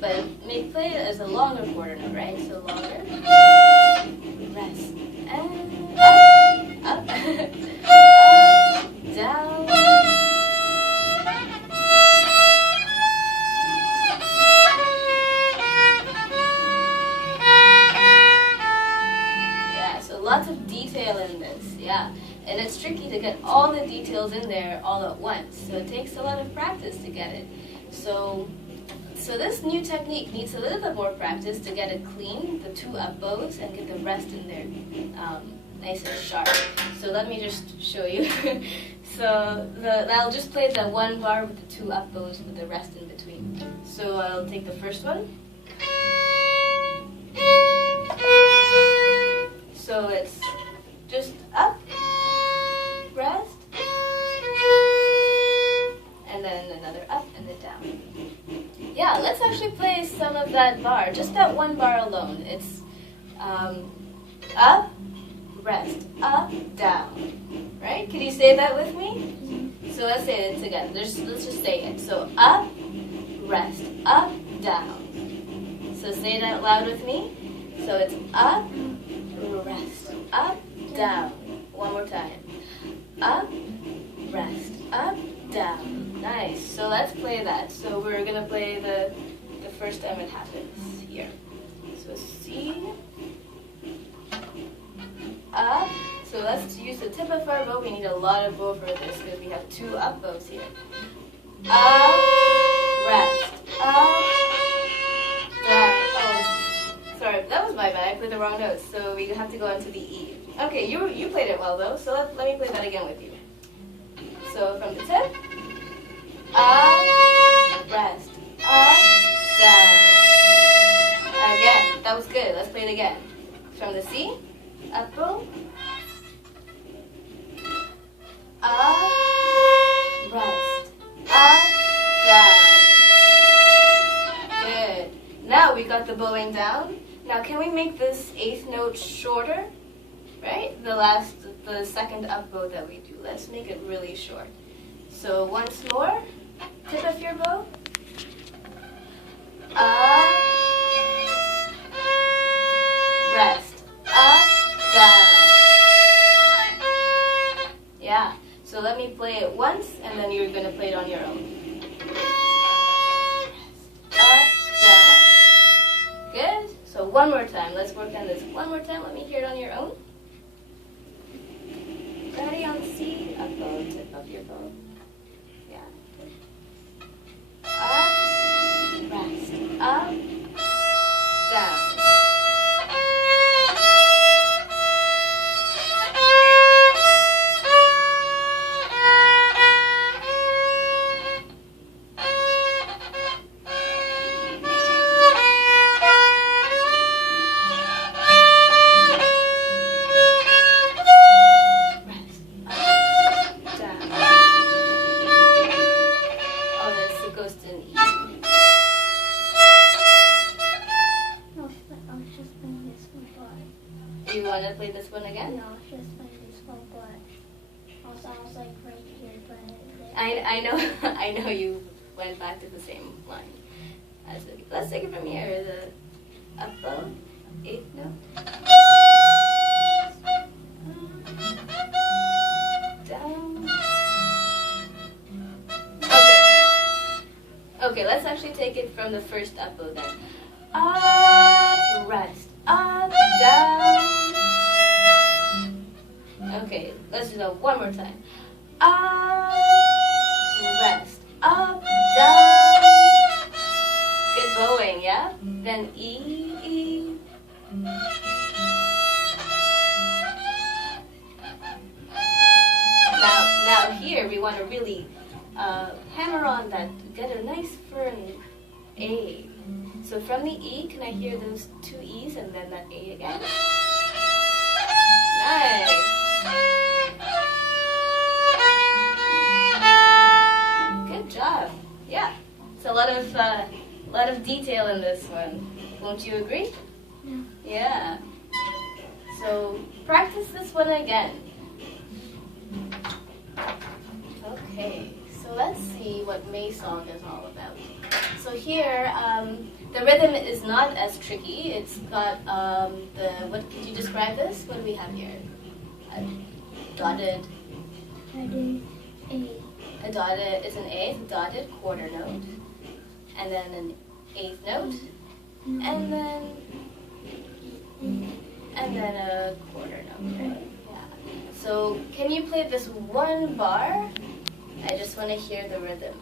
but may play it as a longer quarter note, right? So longer. Rest. And up. Up. Down. Yeah, so lots of detail in this, yeah. And it's tricky to get all the details in there all at once. So it takes a lot of practice to get it. So this new technique needs a little bit more practice to get it clean, the two up bows, and get the rest in there nice and sharp. So let me just show you. So I'll just play the one bar with the two up bows with the rest in between. So I'll take the first one. So it's just up, rest, and then another up and then down. Yeah, let's actually play some of that bar, just that one bar alone. It's up, rest, up, down. Right? Can you say that with me? So let's say it together. Let's just say it. So up, rest, up, down. So say it out loud with me. So it's up, rest, up, down. One more time. Up, rest, up, down. Nice. So let's play that. So we're going to play the first time it happens here. So C, up. So let's use the tip of our bow. We need a lot of bow for this because we have two up bows here. Up, rest, up, down. Oh, sorry, that was my bad. I played the wrong notes. So we have to go into the E. Okay, you played it well though. So let me play that again with you. So from the tip, up, rest, up, down. Again, that was good. Let's play it again. From the C, up bow, up, rest, up, down. Good. Now we got the bowing down. Now can we make this eighth note shorter? Right? The second up bow that we do. Let's make it really short. So once more, tip of your bow. Up, rest, up, down. Yeah. So let me play it once, and then you're going to play it on your own. Up, down. Good. So one more time. Let's work on this one more time. Let me hear it on your own. Ready on C, up bow, tip of your bow. Yeah. Up, rest, up, down. Do you want to play this one again? No, just play this one, but also I was like right here, but I know I know you went back to the same line. Let's take it from here. The up bow, eighth note. Down. Okay, let's actually take it from the first up bow then. Up, rest, up, down. Okay, let's do that one more time. Up, rest, up, down. Good bowing, yeah? Then E, E. Now here we want to really hammer on that, get a nice firm A. So from the E, can I hear those two E's and then that A again? Nice. Good job. Yeah. It's a lot of detail in this one. Won't you agree? no. Yeah. So practice this one again. Okay. So let's see what May song is all about. So So here, the rhythm is not as tricky. It's got what could you describe this? What do we have here? A dotted. A dotted is an eighth, dotted quarter note, and then an eighth note, and then a quarter note, right? Yeah. So can you play this one bar? I just want to hear the rhythm.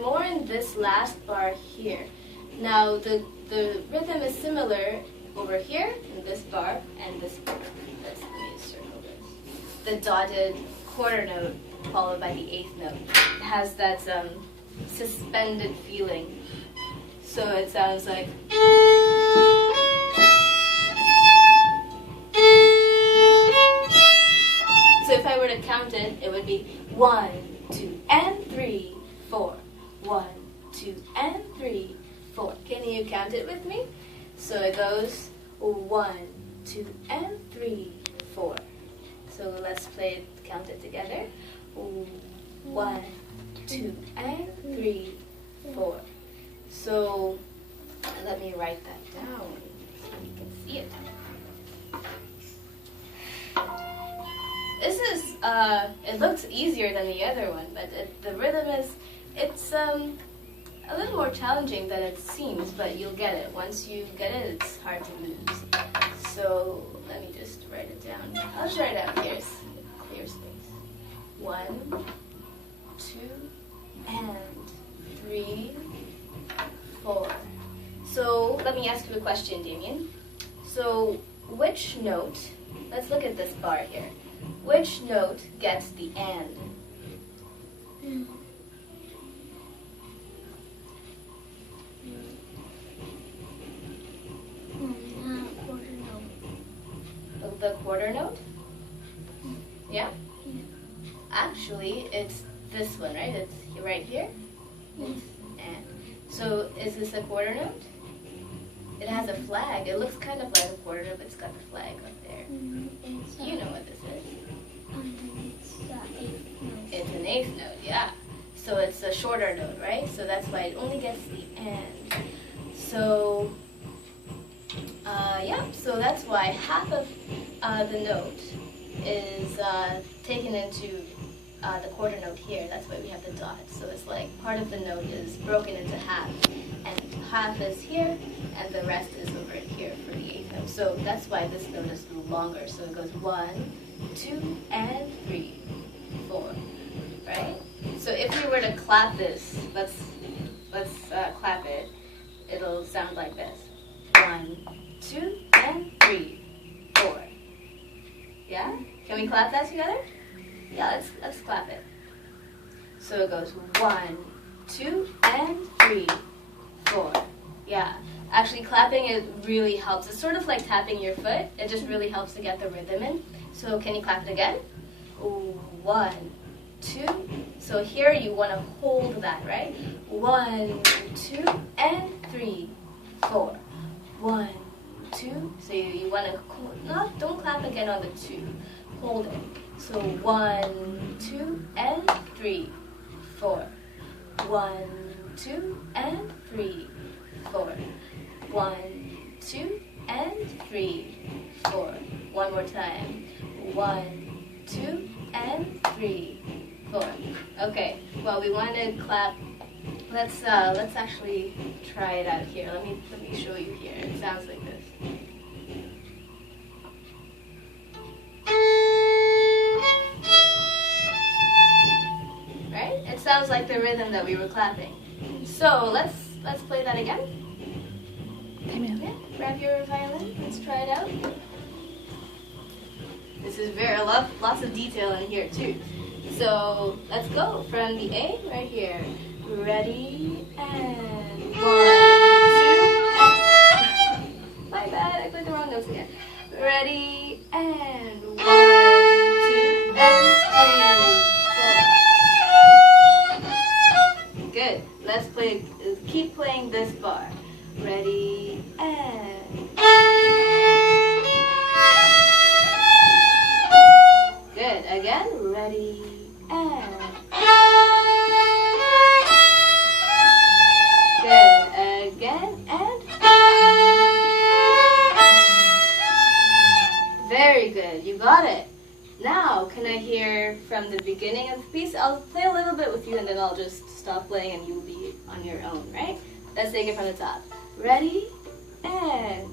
More in this last bar here. Now the rhythm is similar over here in this bar and this bar. Let me circle this. The dotted quarter note followed by the eighth note. It has that suspended feeling. So it sounds like. So if I were to count it, it would be 1, 2, and 3, 4. 1, 2, and 3, 4. Can you count it with me? So it goes 1, 2, and 3, 4. So let's count it together. 1, 2, and 3, 4. So let me write that down so you can see it. This is, it looks easier than the other one, but the rhythm it's a little more challenging than it seems, but you'll get it. Once you get it, it's hard to lose. So let me just write it down. I'll just write it out here, clear space. 1, 2, and 3, 4. So let me ask you a question, Damien. So which note, let's look at this bar here. Which note gets the and? The quarter note? Yeah? Actually, it's this one, right? It's right here. And so is this a quarter note? It has a flag. It looks kind of like a quarter note, but it's got the flag up there. You know what this is. It's an eighth note, yeah. So it's a shorter note, right? So that's why it only gets the and. So, yeah, so that's why half of the note is taken into the quarter note here. That's why we have the dot. So it's like part of the note is broken into half. And half is here, and the rest is over here for the eighth note. So that's why this note is longer. So it goes 1, 2, and 3, 4, right? So if we were to clap this, let's clap it. It'll sound like this: 1, 2, and 3, 4. Yeah? Can we clap that together? Yeah, let's clap it. So it goes 1, 2, and 3, 4. Yeah. Actually, clapping, it really helps. It's sort of like tapping your foot. It just really helps to get the rhythm in. So can you clap it again? 1, 2. So here you want to hold that, right? 1, 2, and 3, 4. 1, 2. So you want to don't clap again on the 2. Hold it. So 1, 2, and 3, 4. 1, 2, and 3, 4. 1, 2, and 3, 4. One more time. 1, 2, and 3, 4. Okay. Well, we want to clap Let's actually try it out here. Let me show you here. It sounds like this. Right? It sounds like the rhythm that we were clapping. So let's play that again. Damien. Yeah, grab your violin. Let's try it out. This is lots of detail in here too. So let's go from the A right here. Ready and 1, 2, and my bad, I played the wrong notes again. Ready and 1, 2, and 3, 4. Good. Let's keep playing this bar. Ready and good. Again. Ready and good. Again and very good. You got it. Now, can I hear from the beginning of the piece? I'll play a little bit with you and then I'll just stop playing and you'll be on your own, right? Let's take it from the top. Ready and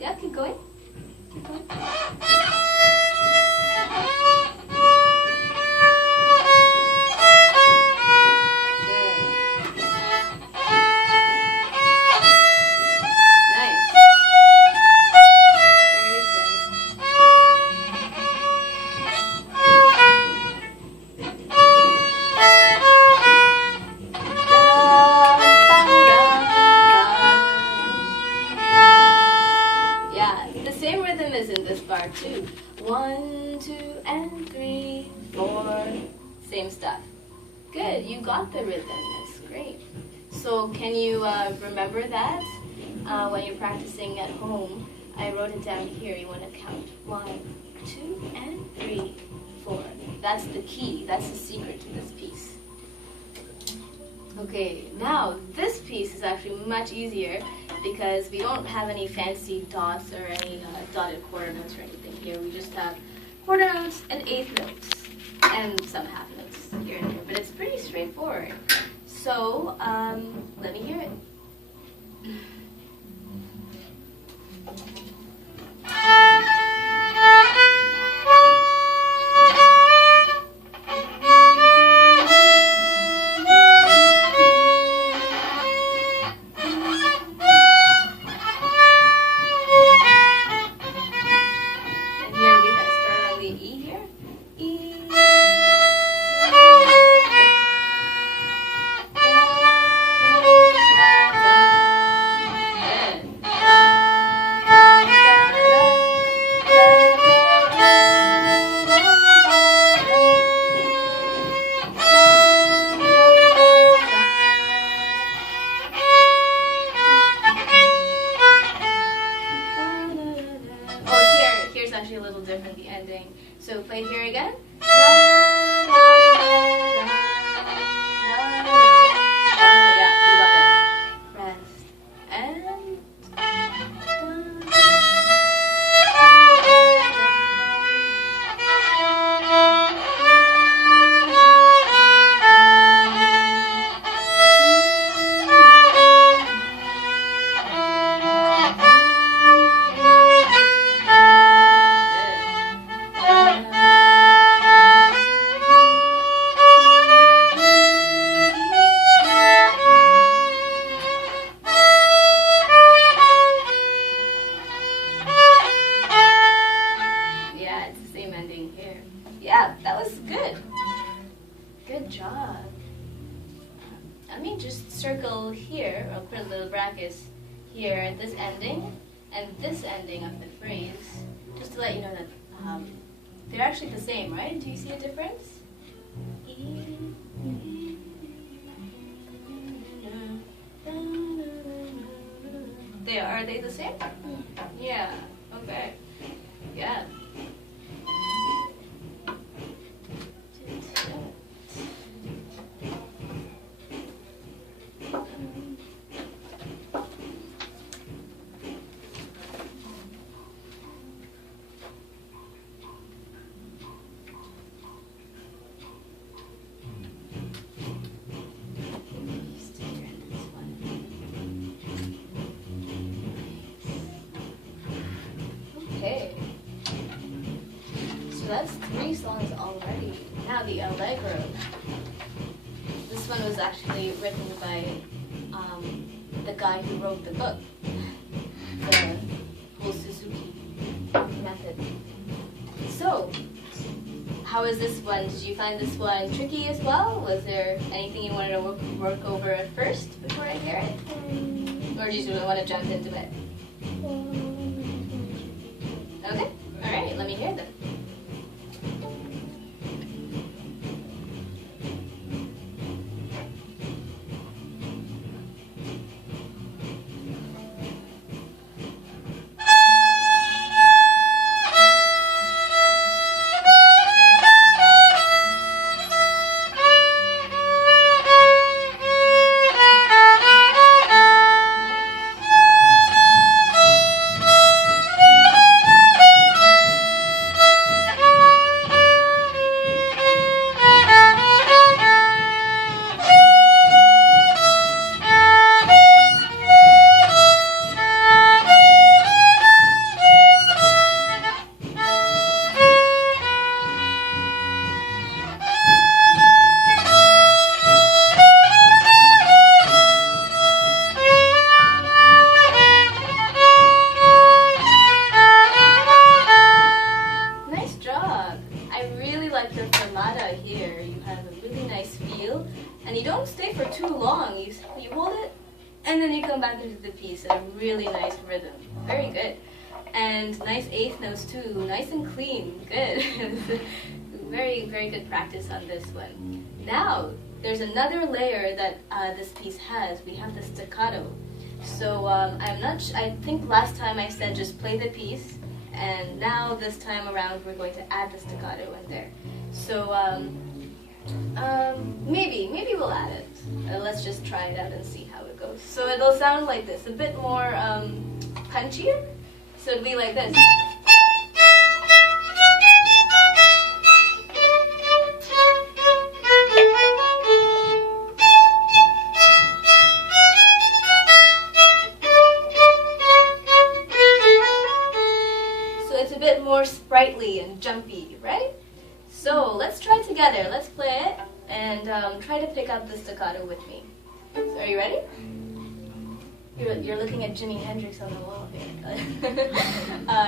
yeah, keep going. Keep going. In this bar too. 1, 2, and 3, 4. Same stuff. Good, you got the rhythm. That's great. So can you remember that when you're practicing at home? I wrote it down here. You want to count 1, 2, and 3, 4. That's the key. That's the secret to this piece. Okay, now this piece is actually much easier because we don't have any fancy dots or any dotted quarter notes or anything here. We just have quarter notes and eighth notes and some half notes here and there, but it's pretty straightforward. So let me hear it. Actually a little different, the ending. So play here again. Yeah, you got it. Rest. And yeah, that was good. Good job. Let me just circle here, or put little brackets here, this ending, and this ending of the phrase, just to let you know that they're actually the same, right? Do you see a difference? Are they the same? Yeah, okay. Yeah. 3 songs already. Now the Allegro. This one was actually written by the guy who wrote the book, the whole Susuki method. So, how is this one? Did you find this one tricky as well? Was there anything you wanted to work over at first before I hear it? Or do you just want to jump into it? Okay, alright, let me hear them. Here you have a really nice feel, and you don't stay for too long. You hold it, and then you come back into the piece at a really nice rhythm. Very good. And nice eighth notes too, nice and clean. Good. Very, very good practice on this one. Now, there's another layer that this piece has. We have the staccato. So I think last time I said just play the piece, and now this time around we're going to add the staccato in there. So maybe we'll add it. Let's just try it out and see how it goes. So it'll sound like this, a bit more punchier. So it'll be like this. So it's a bit more sprightly and jumpy, right? So let's try together. Let's play it and try to pick up the staccato with me. So are you ready? You're looking at Jimi Hendrix on the wall here.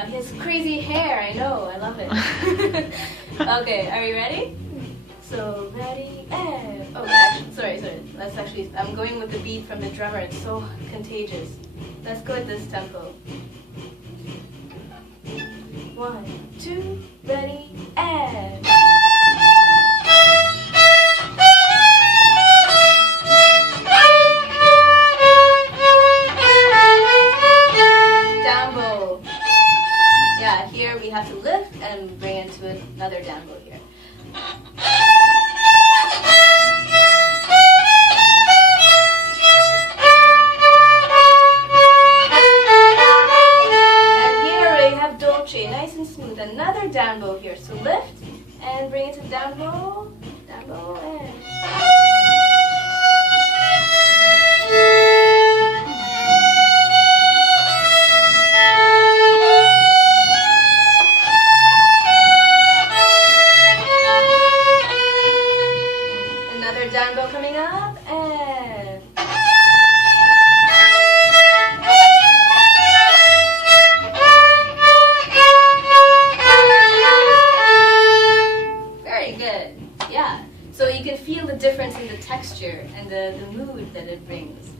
His crazy hair, I know, I love it. Okay, are you ready? So ready and sorry. That's actually I'm going with the beat from the drummer. It's so contagious. Let's go at this tempo. 1, 2, ready and. Down bow. Yeah, here we have to lift and bring it to another down bow here. Nice and smooth. Another down bow here. So lift and bring it to down bow and. Another down bow coming up and. So you can feel the difference in the texture and the mood that it brings.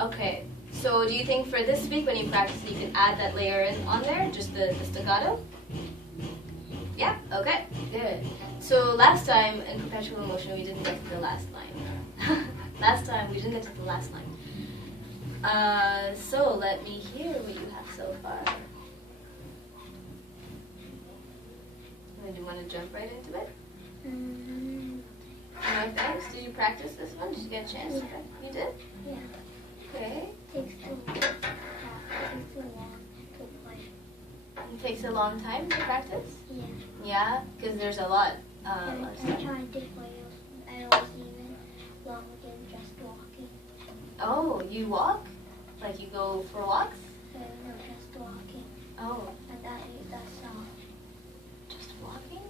Okay, so do you think for this week when you practice you can add that layer on there, just the staccato? Yeah? Okay, good. So last time in Perpetual Motion we didn't get to the last line. Last time we didn't get to the last line. So let me hear what you have so far. Do you want to jump right into it? Thanks. Did you practice this one? Did you get a chance? Yeah. You did? Yeah. Okay. It takes a long time to practice? Yeah. Yeah? Because there's a lot. I'm trying to play and I was even longer than just walking. Oh, you walk? Like you go for walks? No, just walking. Oh. And that's all. Just walking?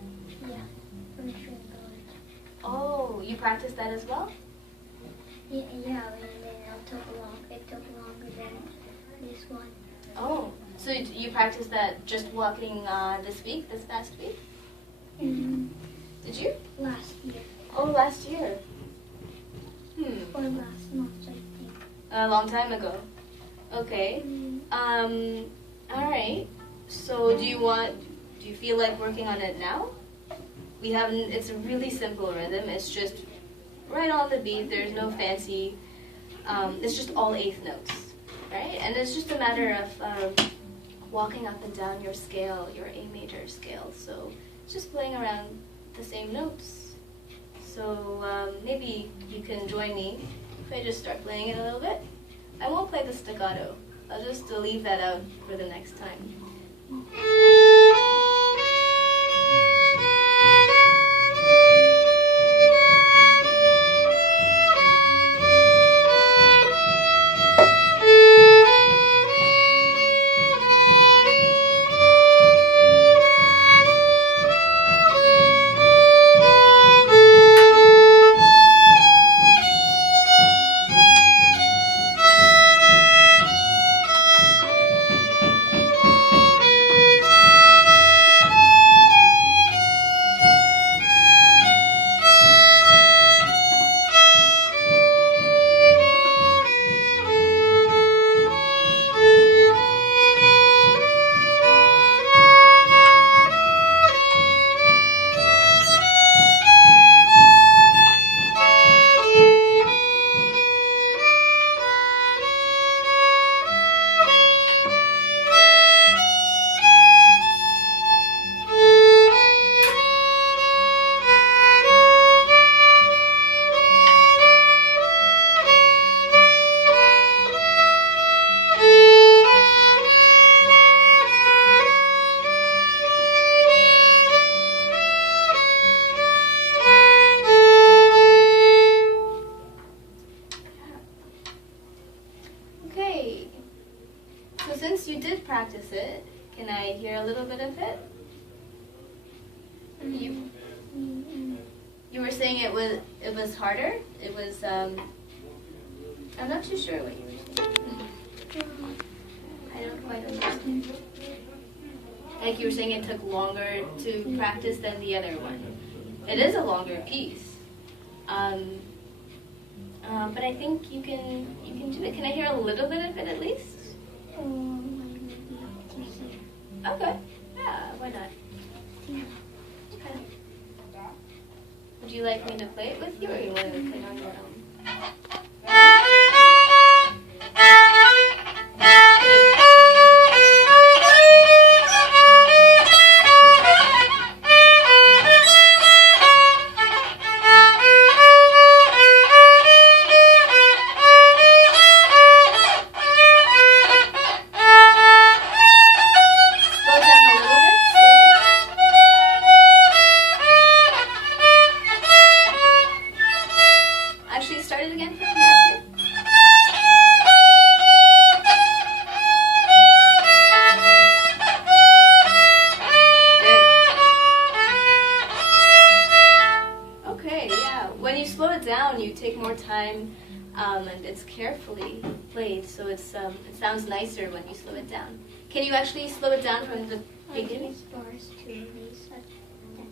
you practice that as well? Yeah, and then it took longer than this one. Oh, so you practiced that just walking this past week? Did you? Last year. Oh, last year. Or last month, I think. A long time ago. Okay. All right. So do you feel like working on it now? It's a really simple rhythm. It's just right on the beat. There's no fancy, it's just all eighth notes, right? And it's just a matter of walking up and down your scale, your A major scale. So it's just playing around the same notes. So maybe you can join me if I just start playing it a little bit. I won't play the staccato. I'll just leave that out for the next time. Okay, so since you did practice it, can I hear a little bit of it? You were saying it was harder? It was, I'm not too sure what you were saying. I don't quite understand. Like you were saying it took longer to practice than the other one. It is a longer piece. But I think you can do it. Can I hear a little bit of it at least? Okay. Yeah, why not? Okay. Would you like me to play it with you, or you want to play it on your own? Slow down a little bit. Actually, start it again from last year. Good. Okay, yeah. When you slow it down, you take more time, and it's carefully played, so it sounds nicer when you slow it down. Can you actually slow it down from the beginning? Bars to these endings.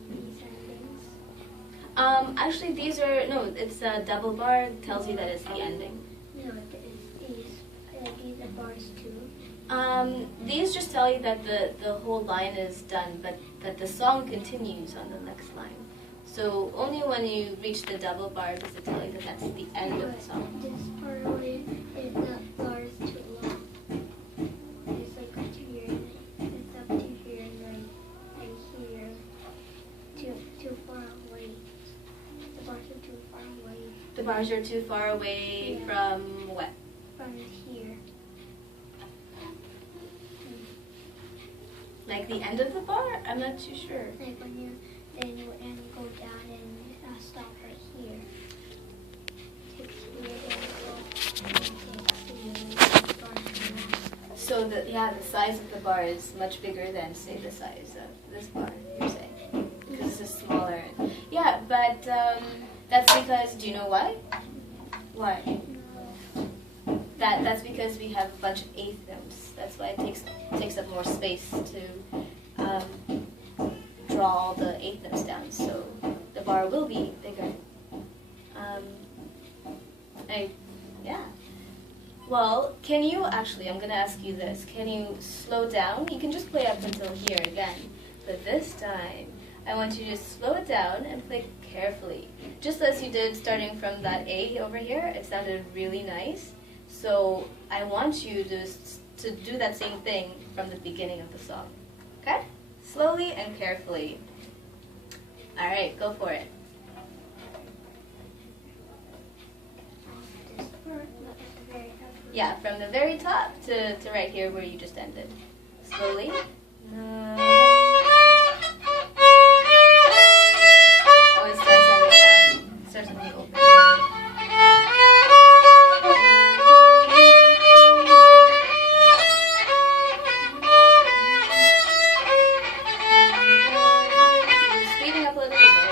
Actually, it's a double bar. Tells you that it's the ending. No, these are bars too. These just tell you that the whole line is done, but that the song continues on the next line. So only when you reach the double bar does it tell you that that's the end of the song. This part is the bars too long. It's like up to here, it's up to here, and then here, too far away. The bars are too far away. The bars are too far away from what? From here. Like the end of the bar? I'm not too sure. Like when you go down and stop right here. Takes here, then go and takes here. So the size of the bar is much bigger than, say, the size of this bar, you're saying, because this is smaller. Yeah, but That's because, do you know why? Why? That's because we have a bunch of eighth notes. That's why it takes up more space to draw all the eighth notes down. So the bar will be bigger. Yeah. Well, can you actually? I'm gonna ask you this. Can you slow down? You can just play up until here again, but this time I want you to slow it down and play carefully, just as you did starting from that A over here. It sounded really nice. So I want you to do that same thing from the beginning of the song. Okay? Slowly and carefully. All right, go for it. Yeah, from the very top to right here where you just ended. Slowly. Oh, it starts on the down. It starts on the open. Speeding up a little bit there.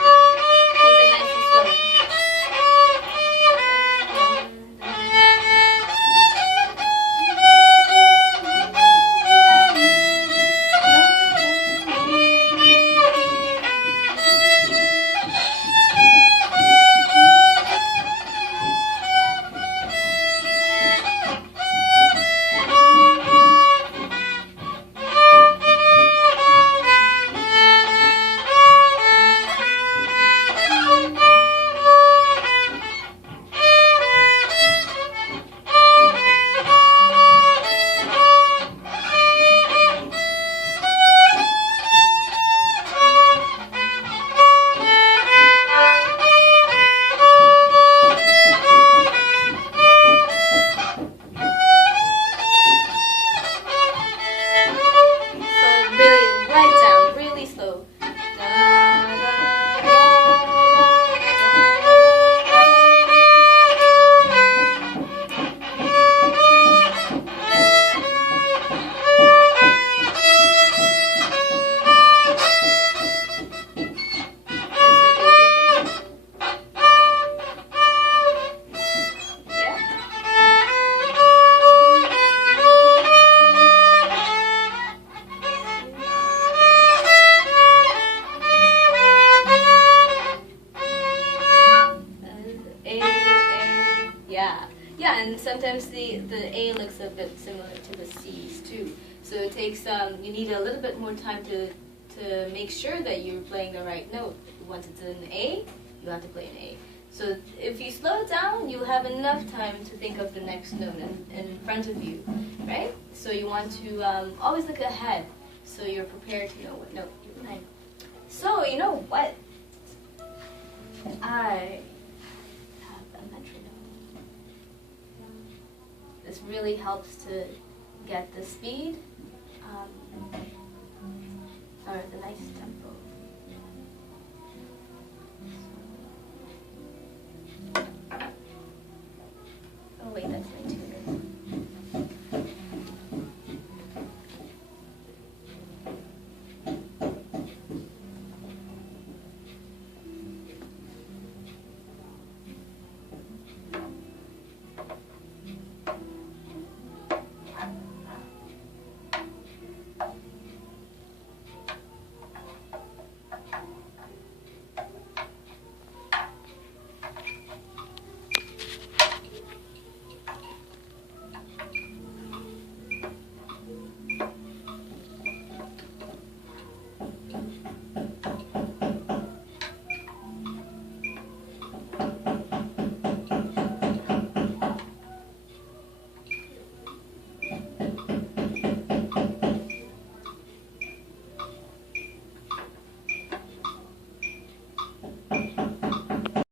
Keep it nice and slow. Yeah, and sometimes the A looks a bit similar to the C's too. So it takes you need a little bit more time to make sure that you're playing the right note. Once it's an A, you have to play an A. So if you slow it down, you'll have enough time to think of the next note in front of you, right? So you want to always look ahead, so you're prepared to know what note you're playing. So you know what? I have a metronome. This really helps to get the speed or the nice tempo.